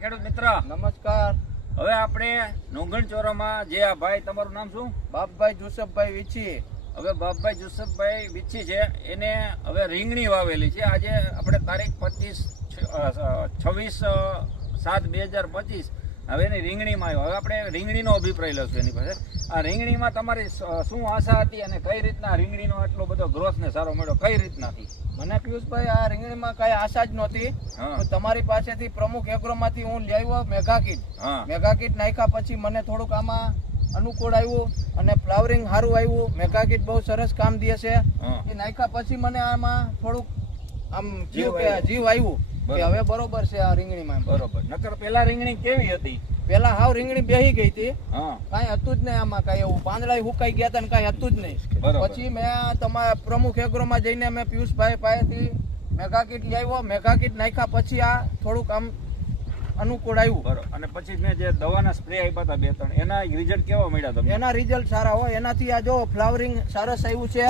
ખેડૂત મિત્ર. નમસ્કાર. હવે આપણે નોંગણ ચોરામાં જે આ ભાઈ તમારું નામ શું? બાપભાઈ જુસફભાઈ વીછી. હવે બાપભાઈ જુસફભાઈ વિચ્છી છે. એને હવે રીંગણી વાવેલી છે. આજે આપણે તારીખ પચીસ છવ્વીસ સાત બે હજાર પચીસ હવે એની રીંગણીમાં આવ્યો. હવે આપણે રીંગણીનો અભિપ્રાય લઈશું એની પાસે. આ રીંગણીમાં તમારી શું આશા હતી અને કઈ રીતના રીંગણીનો એટલો બધો ગ્રોથ ને સારો મળ્યો? કઈ રીતનાથી મને પિયુષભાઈ આ રીંગણીમાં કઈ આશા જ નહોતી. તમારી પાસેથી પ્રમુખ એગ્રોમાંથી હું લેવો મેગા કીટ. મેગા કીટ નાખ્યા પછી મને થોડુંક આમાં અનુકૂળ આવ્યું અને ફ્લાવરિંગ સારું આવ્યું. મેગા કીટ બહુ સરસ કામ દે છે. એ નાખ્યા પછી મને આમાં થોડુંક આમ જીવ જીવ આવ્યો. કે હવે બરોબર છે આ રીંગણીમાં બરોબર. નકર પેલા રીંગણી કેવી હતી? પેલા હાવ રીંગણી બેહી ગઈ હતી. કઈ હતું જ નહીં આમાં કઈ એવું. પાંદડા હુકાઈ ગયા હતા ને કઈ હતું જ નહીં. પછી મેં તમારા પ્રમુખ એગ્રોમાં જઈને મેં પિયુષભાઈ પાસેથી મેગા કીટ લઈ આવ્યો. મેગા કીટ નાખ્યા પછી આ થોડુંક આમ અનુકૂળ આવ્યું. બરોબર. અને પછી મેં જે દવાના સ્પ્રે આપ્યા હતા બે ત્રણ એના રિઝલ્ટ કેવા મળ્યા તમને? એના રિઝલ્ટ સારા હોય. એનાથી આ જો ફ્લાવરિંગ સરસ આવ્યું છે.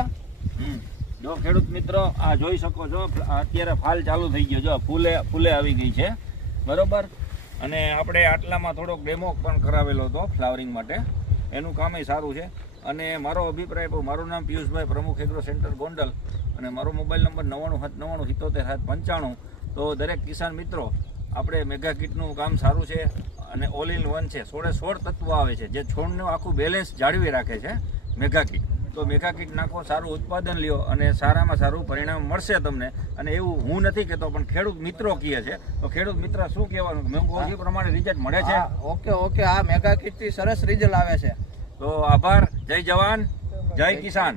જો ખેડૂત મિત્રો, આ જોઈ શકો છો, અત્યારે ફાલ ચાલુ થઈ ગયો જો ફૂલે ફૂલે આવી ગઈ છે. બરોબર? અને આપણે આટલામાં થોડોક ડેમો પણ કરાવેલો હતો ફ્લાવરિંગ માટે. એનું કામય સારું છે. અને મારો અભિપ્રાય મારું નામ પિયુષભાઈ પ્રમુખ એગ્રો સેન્ટર ગોંડલ. અને મારો મોબાઈલ નંબર નવ્વાણું સાત નવ્વાણું સિત્તોતેર સાત પંચાણું. તો દરેક કિસાન મિત્રો, આપણે મેગા કીટનું કામ સારું છે અને ઓલ ઇન વન છે. સોળે સોળ તત્વો આવે છે. જે છોડનું આખું બેલેન્સ જાળવી રાખે છે મેગા કીટ તો મેગા કીટ નાખો સારું ઉત્પાદન લ્યો અને સારામાં સારું પરિણામ મળશે તમને. અને એવું હું નથી કહેતો પણ ખેડૂત મિત્રો કહે છે. તો ખેડૂત મિત્ર શું કહેવાનું? મેં એ પ્રમાણે રિઝલ્ટ મળે છે. ઓકે ઓકે આ મેગા કીટથી સરસ રિઝલ્ટ આવે છે. તો આભાર. જય જવાન. જય કિસાન.